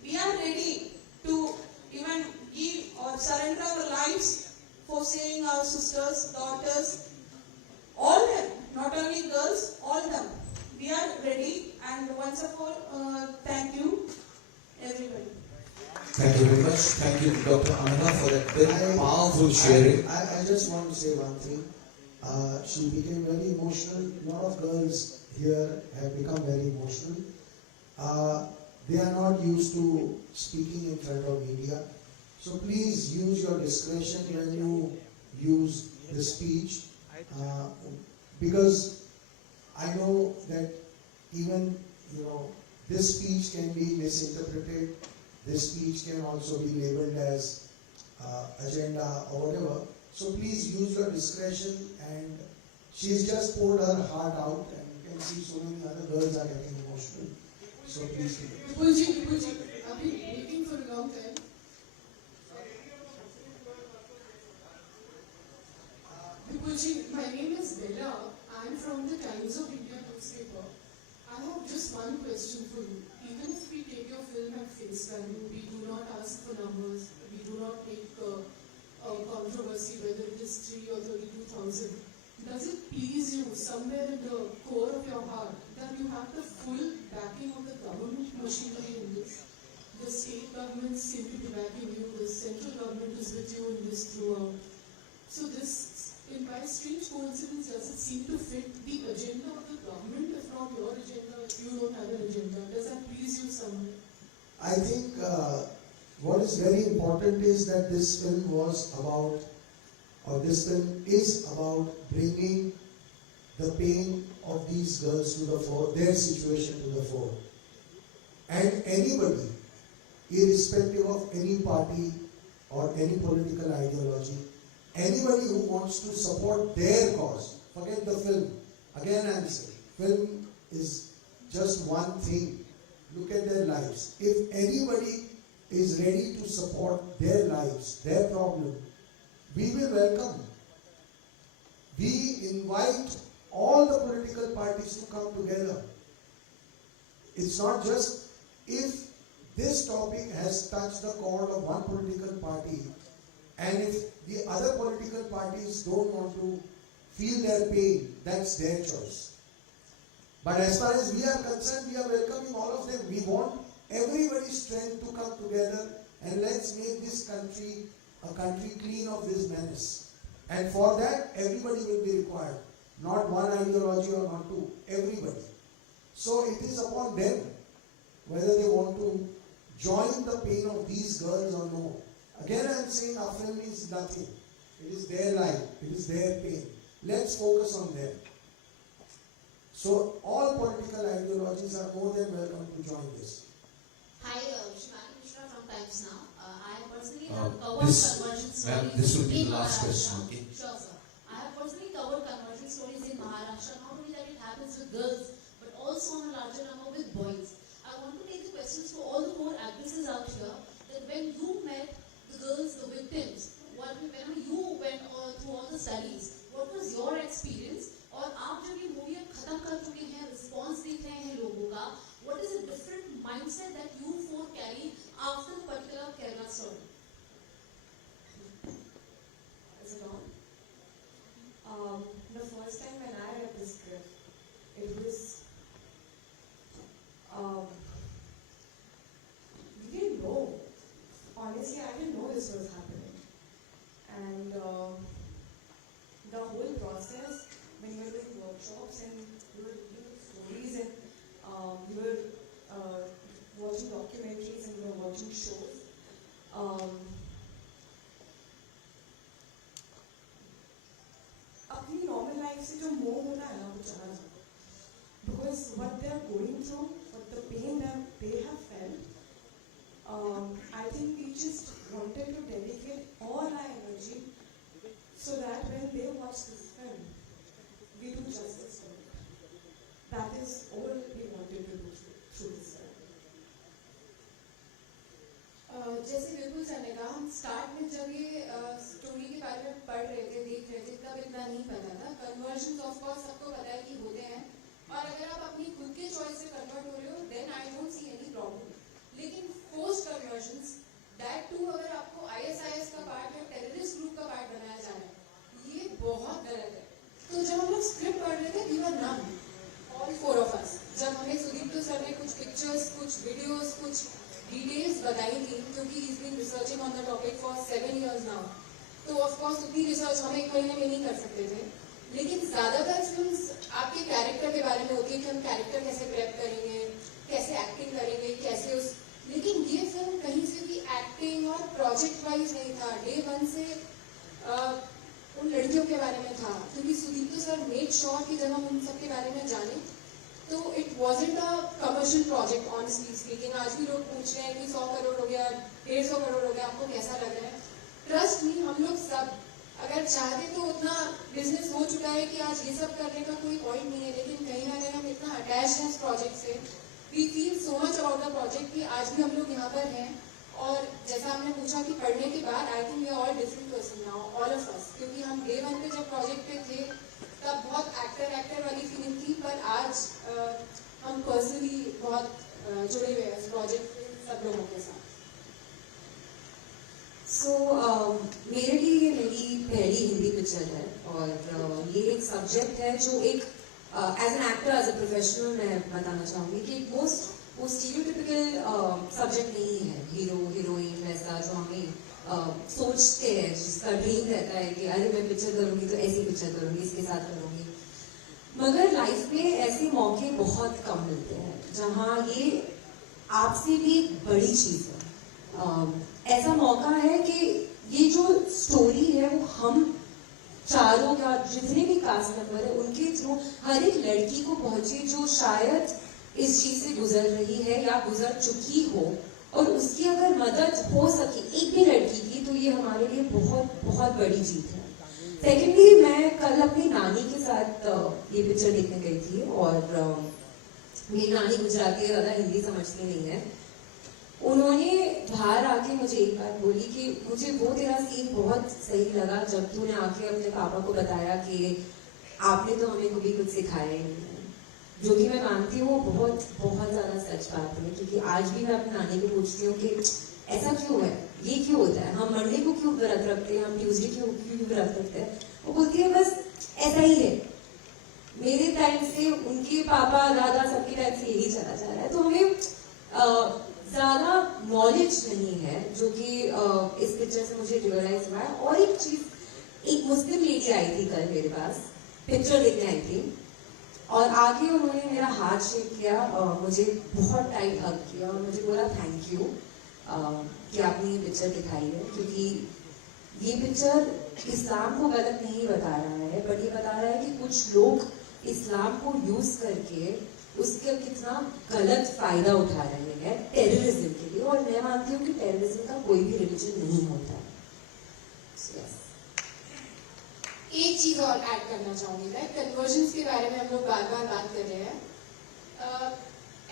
we are ready to even give or surrender our lives for saving our sisters, daughters, all them, not only girls, all them. We are ready, and once of all, thank you, everybody. Thank you very much. Thank you, Dr. Anna, for that very powerful sharing. I just want to say one thing. She became very emotional. A lot of girls here have become very emotional. They are not used to speaking in front of media. So please use your discretion when you use the speech. Because I know that even, this speech can be misinterpreted. This speech can also be labeled as agenda or whatever. So please use your discretion, and she's just poured her heart out, and you can see so many other girls are getting emotional. So please do it. Vipulji, I've been waiting for a long time. Vipulji, my name is Bella. I'm from the Times of India newspaper. I have just one question for you. Even if we take your film at face value, we do not ask for numbers, we do not make a controversy whether it is 3 or 32,000. Does it please you somewhere in the core of your heart that you have the full backing of the government machinery in this? The state governments seem to be backing you, the central government is with you in this throughout. So this, by strange coincidence, does it seem to fit the agenda of the government, if not your agenda, if you don't have an agenda? Does that please you somewhere? I think what is very important is that this film is about bringing the pain of these girls to the fore, their situation to the fore. And anybody, irrespective of any party or any political ideology, anybody who wants to support their cause, forget the film. Again I am saying, film is just one thing. Look at their lives. If anybody is ready to support their lives, their problem, we will welcome. We invite all the political parties to come together. It's not just if this topic has touched the chord of one political party, and if the other political parties don't want to feel their pain, that's their choice. But as far as we are concerned, we are welcoming all of them. We want everybody's strength to come together, and let's make this country a country clean of this menace. And for that, everybody will be required. Not one ideology or not two. Everybody. So it is upon them whether they want to join the pain of these girls or no. Again I am saying our film is nothing. It is their life. It is their pain. Let's focus on them. So all political ideologies are more than welcome to join this. Hi, Shivani Mishra from Times Now. I have personally covered conversion stories. This will be in the last question. Maharashtra. Okay. Sure, sir. I have personally covered conversion stories in Maharashtra. Not only that it happens with girls, but also on a larger number with boys. I want to take the questions to all the core actresses out here, that when you met the girls, the victims, whenever you went through all the studies, what was your experience? और आप जब ये movie खत्म कर चुके हैं, response देख रहे हैं लोगों का, what is a different mindset that you four carry after the particular Kerala story? Is it on? watching documentaries and we were watching shows. अपनी normal life से जो मोह होता है ना वो चला जाता है. Because what they are going through, what the pain that they have felt, I think we just wanted to dedicate all our energy so that when they watch this film, we do justice to it. That is all we wanted to do through this film. जैसे विपुल sir ने कहा, हम start में जब ये story के बारे में पढ़ रहे थे, देख रहे थे, तब इतना नहीं पता था. कन्वर्जन ऑफ कोर्स सबको पता है कि होते हैं, और अगर आप अपनी खुद के चॉइस से कन्वर्ट हो रहे हो, then I don't see any problem. लेकिन पोस्ट कन्वर्जन, दैट टू अगर आपको ISIS का पार्ट या टेररिस्ट ग्रुप का पार्ट बनाया जा रहा है, ये बहुत गलत है. तो जब हम लोग स्क्रिप्ट पढ़ रहे थे, we were numb, all 4 of us. जब हमें सुदीप्तो सर ने कुछ पिक्चर्स, कुछ वीडियोस, कुछ डिटेल्स बताई थी, क्योंकि he's been researching on the topic for 7 years now, तो ऑफ कोर्स उतनी रिसर्च हम एक महीने में नहीं कर सकते थे. लेकिन ज्यादातर फिल्म्स आपके कैरेक्टर के बारे में होती है कि हम कैरेक्टर कैसे प्रेप करेंगे, कैसे एक्टिंग करेंगे, कैसे उस. लेकिन ये फिल्म कहीं से भी एक्टिंग और प्रोजेक्ट वाइज नहीं था. डे 1 से उन लड़कियों के बारे में था, क्योंकि सुदीप्तो सर मेड श्योर कि जब हम उन सब के बारे में जाने, तो it wasn't a commercial project. Honestly speaking, आज भी लोग पूछ रहे हैं कि 100 करोड़ हो गया, 150 करोड़ हो गया, आपको कैसा लग रहा है? ट्रस्ट मी, हम लोग सब अगर चाहते तो उतना बिजनेस हो चुका है कि आज ये सब करने का कोई पॉइंट नहीं है. लेकिन कहीं ना कहीं हम इतना अटैच हैं इस प्रोजेक्ट से, we feel so much about the project कि आज भी हम लोग यहाँ पर हैं. और जैसा हमने पूछा कि पढ़ने के बाद, I think we are all different person now, all of us. क्योंकि हम डे 1 पे जब प्रोजेक्ट पे थे, तब बहुत एक्टर वाली फीलिंग थी, पर आज हम पर्सनली बहुत जुड़े हुए हैं इस प्रोजेक्ट पे सब लोगों के साथ. मेरे लिए ये मेरी पहली हिंदी पिक्चर है, और ये एक सब्जेक्ट है जो एक as an actor, as a professional मैं बताना चाहूँगी कि वो स्टीरियोटिपिकल सब्जेक्ट नहीं है. हीरो हीरोइन वैसा जो हमें सोचते हैं, जिसका ड्रीम रहता है कि अरे मैं पिक्चर करूँगी तो ऐसी पिक्चर करूँगी, इसके साथ करूँगी. मगर लाइफ में ऐसे मौके बहुत कम मिलते हैं जहाँ ये आपसे भी बड़ी चीज़ है. ऐसा मौका है कि ये जो स्टोरी है वो हम चारों का, जितने भी कास्ट मेंबर है, उनके थ्रू हर एक लड़की को पहुंचे जो शायद इस चीज से गुजर रही है या गुजर चुकी हो, और उसकी अगर मदद हो सके एक भी लड़की की, तो ये हमारे लिए बहुत बहुत बड़ी जीत है. सेकेंडली, मैं कल अपनी नानी के साथ ये पिक्चर देखने गई थी, और मेरी नानी गुजराती है, ज़्यादा हिंदी समझती नहीं है. उन्होंने बाहर आके मुझे एक बात बोली कि मुझे वो तेरा सीन बहुत सही लगा जब तूने आके अपने पापा को बताया कि आपने तो हमें कभी कुछ सिखाया ही नहीं है. जो कि मैं मानती हूँ बहुत बहुत ज़्यादा सच बात है, क्योंकि आज भी मैं अपनी नानी को पूछती हूँ कि ऐसा क्यों है, ये क्यों होता है, हम मंडे को क्यों व्रत रखते हैं, हम ट्यूसडे क्यों व्रत रखते हैं. वो बोलती है बस ऐसा ही है, मेरे टाइम से उनके पापा दादा सबके टाइम से यही चला जा रहा है. तो हमें ज़्यादा नॉलेज नहीं है, जो कि इस पिक्चर से मुझे रियलाइज हुआ है. और एक चीज़, एक मुस्लिम लेडी आई थी कल मेरे पास, पिक्चर देखने आई थी, और आके उन्होंने मेरा हाथ शेक किया, मुझे बहुत टाइट हग किया और मुझे बोला थैंक यू कि आपने ये पिक्चर दिखाई है. क्योंकि ये पिक्चर इस्लाम को गलत नहीं बता रहा है, बट ये बता रहा है कि कुछ लोग इस्लाम को यूज करके उसका कितना गलत फायदा उठा रहे हैं टेररिज्म के लिए. और मैं मानती हूँ कि टेररिज्म का कोई भी रिलीजन नहीं होता है. एक चीज और ऐड करना चाहूंगी मैं, कन्वर्जन के बारे में हम लोग बार बार बात कर रहे हैं.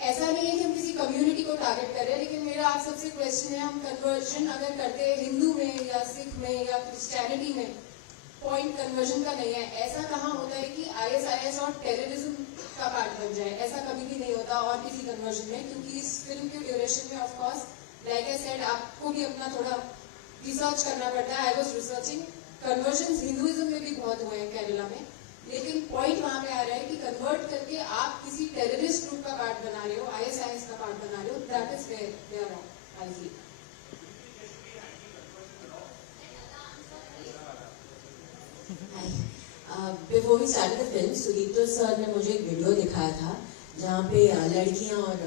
ऐसा नहीं है कि हम किसी कम्युनिटी को टारगेट कर रहे हैं, लेकिन मेरा आप सबसे क्वेश्चन है, हम कन्वर्जन अगर करते हैं हिंदू में या सिख में या क्रिश्चियनिटी में, पॉइंट कन्वर्जन का नहीं है. ऐसा कहाँ होता है कि ISIS और टेररिज्म का पार्ट बन जाए, ऐसा कभी भी नहीं होता और किसी कन्वर्जन में. क्योंकि इस फिल्म के ड्यूरेशन में of course like I said आपको भी अपना थोड़ा रिसर्च करना पड़ता है. I was researching, conversion Hinduism में भी बहुत हुए हैं केरला में, लेकिन पॉइंट वहां पे आ रहा है कि कन्वर्ट करके आप किसी टेररिस्ट ग्रुप का पार्ट बना रहे हो, ISIS का पार्ट बना रहे हो, that is where they are wrong I feel. Before we started the film, Sudipto sir ने मुझे एक वीडियो दिखाया था जहाँ पे लड़कियाँ और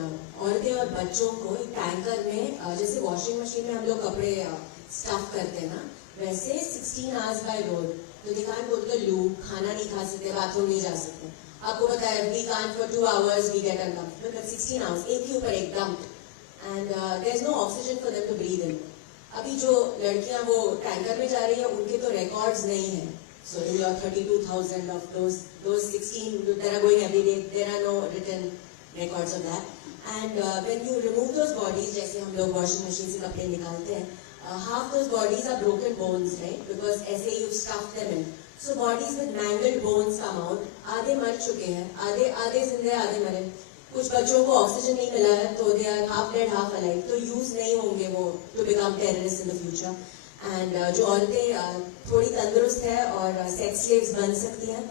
औरतें और बच्चों को एक टैंकर में जैसे वॉशिंग मशीन में हम लोग कपड़े स्टफ करते हैं ना, वैसे 16 आवर्स बाय रोड, तो they can't go to the loo, खाना नहीं खा सकते, बाथरूम नहीं जा सकते. आपको पता है we can't for 2 hours we get uncomfortable, but 16 hours एक ही ऊपर एक dump, and there is no oxygen for them to breathe in. अभी जो लड़कियां वो टैंकर में जा रही है उनके तो रिकॉर्ड्स नहीं है. So in your 32,000 of those 16 that are going every day, there are no written records of that. And when you remove those bodies, जैसे हम लोग washing machine से कपड़े निकालते हैं, half those bodies are broken bones, right? Because ऐसे you stuff them in. So bodies with mangled bones come out. आधे मर चुके हैं, आधे जिंदे, आधे मरे. कुछ बच्चों को ऑक्सीजन नहीं मिला है, तो they are half dead, half alive. तो यूज नहीं होंगे वो to become terrorists in the future. And जो औरतें थोड़ी तंदुरुस्त है और सेक्स स्लेव्स बन सकती हैं,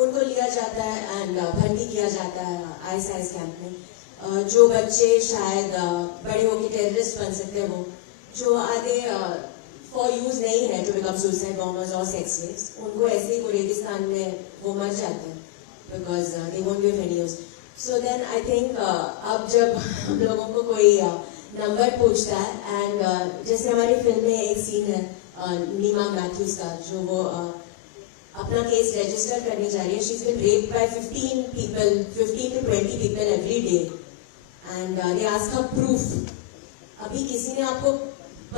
उनको लिया जाता है एंड भर्ती किया जाता है ISIS कैंप में. जो बच्चे शायद बड़े होकर टेररिस्ट बन सकते हैं, वो जो आधे फॉर यूज नहीं है टू बिकम सुसाइड बॉम्बर्स और सेक्स स्लेव्स, उनको ऐसे ही रेगिस्तान में वो मर जाते हैं because they won't be of any use. So then I think अब जब हम लोगों को कोई नंबर पूछता है, एंड जैसे हमारी फिल्म में एक सीन है नीमा मैथ्यूज का, जो वो अपना केस रजिस्टर करने जा रही है. She is been raped by 15 to 20 people every day, and they ask her proof. अभी किसी ने आपको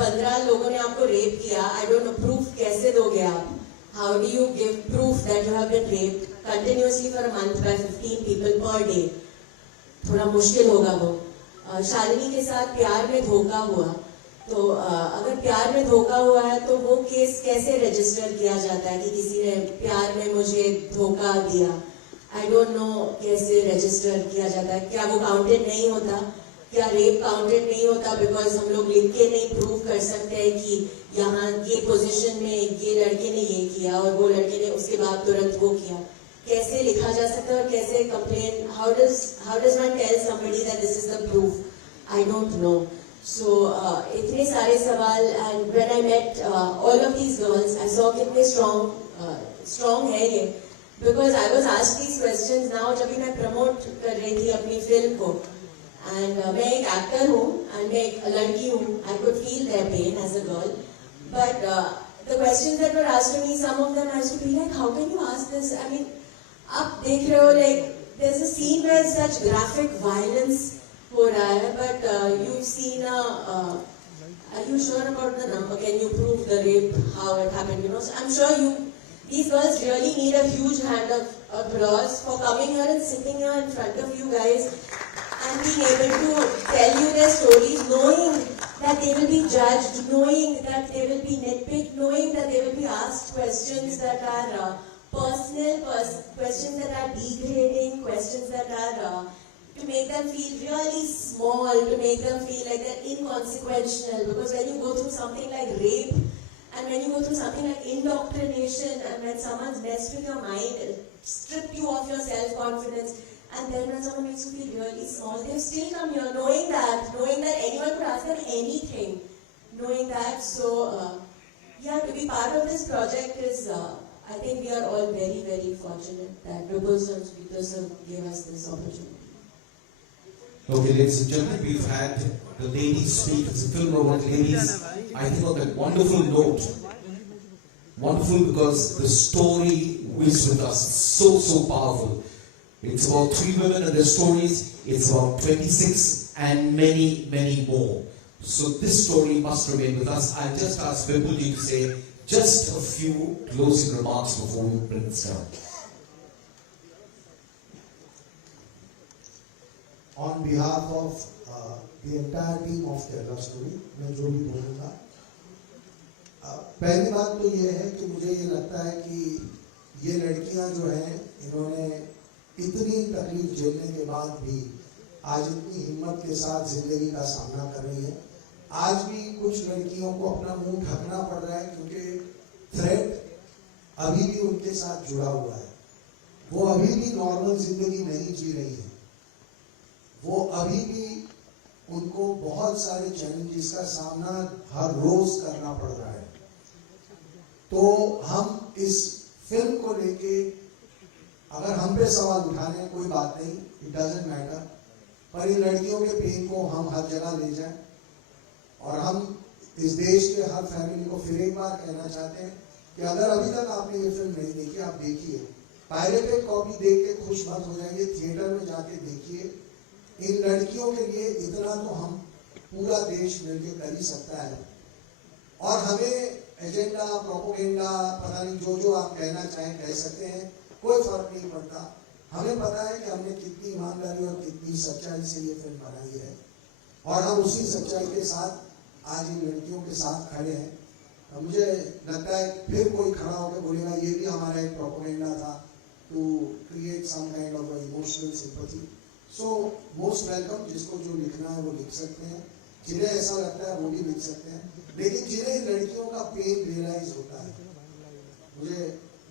15 लोगों ने आपको रेप किया, आई डोंट नो, प्रूफ कैसे दोगे आप? How do you give proof that you have been raped continuously for a month by 15 people per day? थोड़ा मुश्किल होगा वो. शालिनी के साथ प्यार में धोखा हुआ, तो अगर प्यार में धोखा हुआ है तो वो केस कैसे रजिस्टर किया जाता है कि किसी ने प्यार में मुझे धोखा दिया? आई डोंट नो कैसे रजिस्टर किया जाता है. क्या वो काउंटेड नहीं होता? क्या रेप काउंटेड नहीं होता बिकॉज हम लोग लिख के नहीं प्रूव कर सकते हैं कि यहाँ ये पोजीशन में ये लड़के ने ये किया और वो लड़के ने उसके बाद तुरंत वो किया? कैसे लिखा जा सकता है और कैसे complain? How does one tell somebody that this is the proof? I don't know. So इतने सारे सवाल, and when I met all of these girls I saw कितने स्ट्रॉन्ग है ये, because I was asked these questions now जब भी मैं promote कर रही थी अपनी फिल्म को. एंड मैं एक एक्टर हूँ एंड मैं एक लड़की हूँ. I could feel their pain as a girl, but the questions that were asked to me, some of them I used to be like, how can you ask this? I mean, आप देख रहे हो, like there's a scene where such graphic violence हो रहा है, but you've seen are you sure about the number? Can you prove the rape, how it happened? You know, so I'm sure these girls really need a huge hand of applause for coming here and sitting here in front of you guys and being able to tell you their stories, knowing that they will be judged, knowing that they will be nitpicked, knowing that they will be asked questions that are personal, questions that are degrading, questions that are to make them feel really small, to make them feel like they're inconsequential. Because when you go through something like rape, and when you go through something like indoctrination, and when someone's messed with your mind, stripped you of your self-confidence, and then when someone makes you feel really small, they've still come here knowing that anyone could ask them anything, knowing that. So, yeah, to be part of this project is, I think we are all very, very fortunate that Robertson Peterson gave us this opportunity. Okay, ladies and gentlemen, we've had the ladies speak. It's a film about ladies. I think on that wonderful note, wonderful because the story is with us. It's so powerful. It's about 3 women and their stories. It's about 26 and many, many more. So this story must remain with us. I'll just ask Vipulji to say just a few closing remarks before we bring this down. On behalf of the entire team of Kerala Story, मैं जो भी बोलूँगा, पहली बात तो ये है कि मुझे ये लगता है कि ये लड़कियां जो हैं, इन्होंने इतनी तकलीफ झेलने के बाद भी आज इतनी हिम्मत के साथ जिंदगी का सामना कर रही है. आज भी कुछ लड़कियों को अपना मुंह ढकना पड़ रहा है क्योंकि थ्रेट अभी भी उनके साथ जुड़ा हुआ है. वो अभी भी नॉर्मल जिंदगी नहीं जी रही है. वो अभी भी उनको बहुत सारे चैलेंजेस का सामना हर रोज करना पड़ रहा है. तो हम इस फिल्म को लेके अगर हम पे सवाल उठाने हैं कोई बात नहीं, इट डजंट मैटर, पर इन लड़कियों के पेन को हम हर जगह ले जाएं। और हम इस देश के हर फैमिली को फिर एक बार कहना चाहते हैं कि अगर अभी तक आपने ये फिल्म नहीं देखी, आप देखिए। पायरेटेड कॉपी देख के खुश मत हो जाइए, थिएटर में जाके देखिए। इन लड़कियों के लिए इतना तो हम पूरा देश मिलकर कर ही सकता है। और हमें एजेंडा, प्रोपोगेंडा, पता नहीं जो जो आप कहना चाहें कह सकते हैं, कोई फर्क नहीं पड़ता। हमें पता है कि हमने कितनी ईमानदारी और कितनी सच्चाई से ये फिल्म बनाई है, और हम उसी सच्चाई के साथ आज इन लड़कियों के साथ खड़े हैं। मुझे लगता है फिर कोई खड़ा होकर बोलेगा ये भी हमारा एक प्रोपोगेंडा था, to create some kind of emotional sympathy. So most welcome, जिसको जो लिखना है वो लिख सकते हैं, जिन्हें ऐसा लगता है वो भी लिख सकते हैं, लेकिन जिन्हें लड़कियों का पेन रियलाइज होता है, मुझे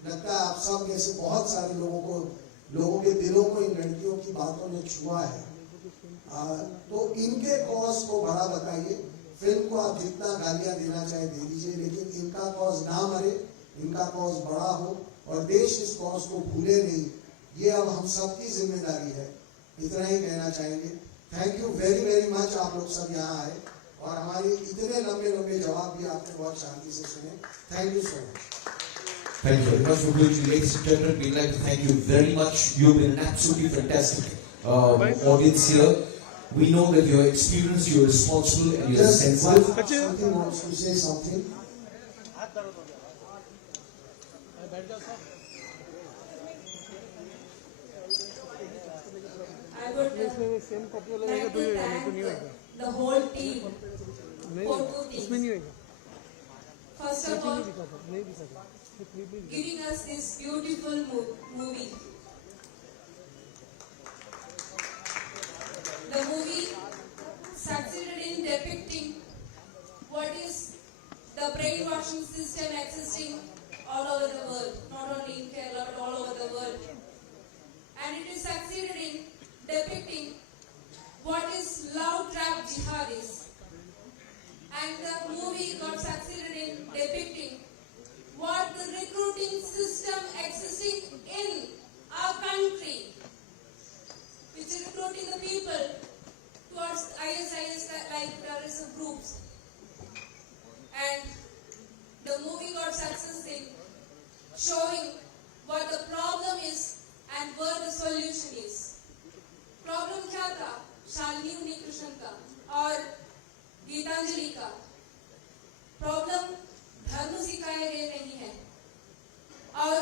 लगता है आप सब में से बहुत सारे लोगों के दिलों को इन लड़कियों की बातों ने छुआ है। तो इनके कॉज को बड़ा बताइए। फिल्म को आप जितना गालियां देना चाहे दे दीजिए, लेकिन इनका कॉज ना मरे, इनका कॉज बड़ा हो और देश इस कॉज को भूले नहीं, ये अब हम सबकी जिम्मेदारी है। इतना ही कहना चाहेंगे। Thank you very very much, आप लोग सब यहाँ आए और हमारे इतने लंबे लंबे जवाब भी आपने बहुत शांति से सुने। Thank you so much. Thank you very much for doing it, ladies and gentlemen. We'd like to thank you very much. You've been an absolutely fantastic audience here. We know that you're experienced, you're responsible, and you're sensitive. Something wants to say something. I would like to thank the whole team for two things. First of all, giving us this beautiful movie. The movie succeeded in depicting what is the brainwashing system existing all over the world, not only in Kerala but all over the world. And it is succeeded in depicting what is love trap jihad is. And the movie got succeeded in depicting what the recruiting system existing in our country, which is recruiting the people towards ISIS like terrorism groups. And the movie got success in showing what the problem is and where the solution is. Problem क्या था? शालिनी उन्नीकृष्णन का और गीतांजलि का। Problem धर्म सिखाए गए नहीं है और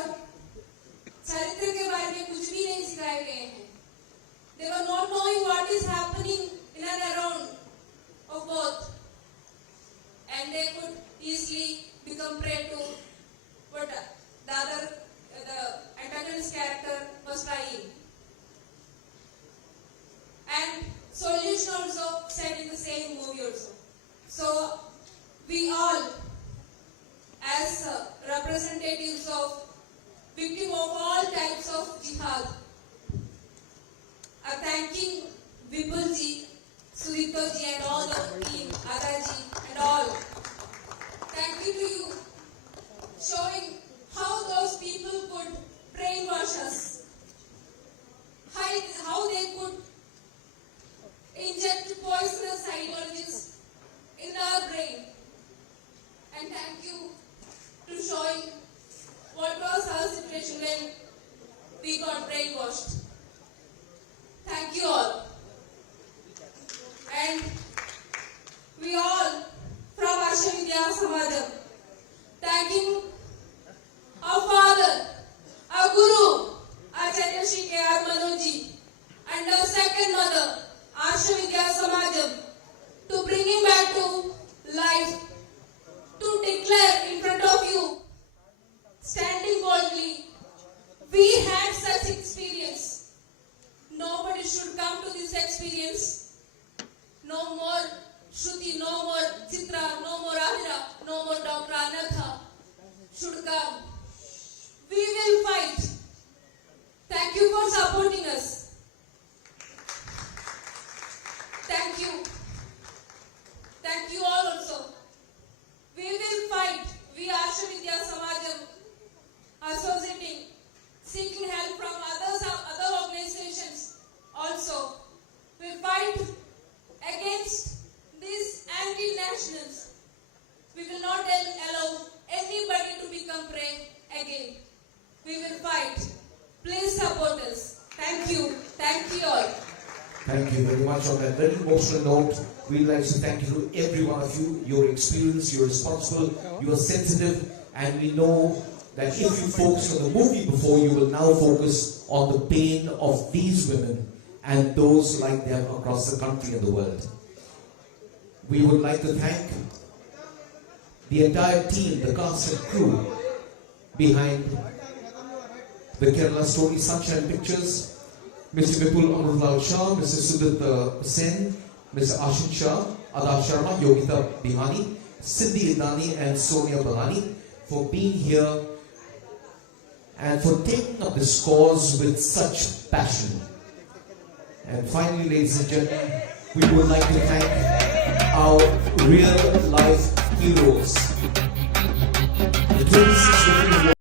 चरित्र के बारे में कुछ भी नहीं सिखाए गए हैं। They were not knowing what is happening in and around of both, and they could easily become prey to what the antagonist character was trying. And solution also said in the same movie also. So we all, as representatives of victims of all types of jihad, are thanking Vipul ji, Sudipto ji and all the team, Ada ji and all. Thank you to you, showing how those people could brainwash us, how they could inject poisonous ideologies in our brain. And thank you to showing what was our situation when we got brainwashed. Thank you all. And we all from Arsha Vidya Samajam thanking our father, our guru, Acharya Shri K.R. Manoj and our second mother, Arsha Vidya Samajam, to bring him back to life, to declare in front of you, standing boldly, we had such experience. Nobody should come to this experience. No more Shruti, no more Chitra, no more Ahira, no more Dr. Anatha should come. We will fight. Thank you for supporting us. Thank you. Thank you all also. We will fight. We Arsha Vidya Samajam associating, seeking help from you very much. On that very emotional note, we'd like to thank you to every one of you. You're experienced, you're responsible, you're sensitive, and we know that if you focus on the movie before, you will now focus on the pain of these women and those like them across the country and the world. We would like to thank the entire team, the cast and crew behind the Kerala Story Sunshine Pictures, Mr. Vipul Amrutlal Shah, Mr. Sudit Sen, Mr. Ashin Shah, Ada Sharma, Yogita Bihani, Cindy Idani and Sonia Balani for being here and for taking up this cause with such passion. And finally, ladies and gentlemen, we would like to thank our real life heroes. The 26 women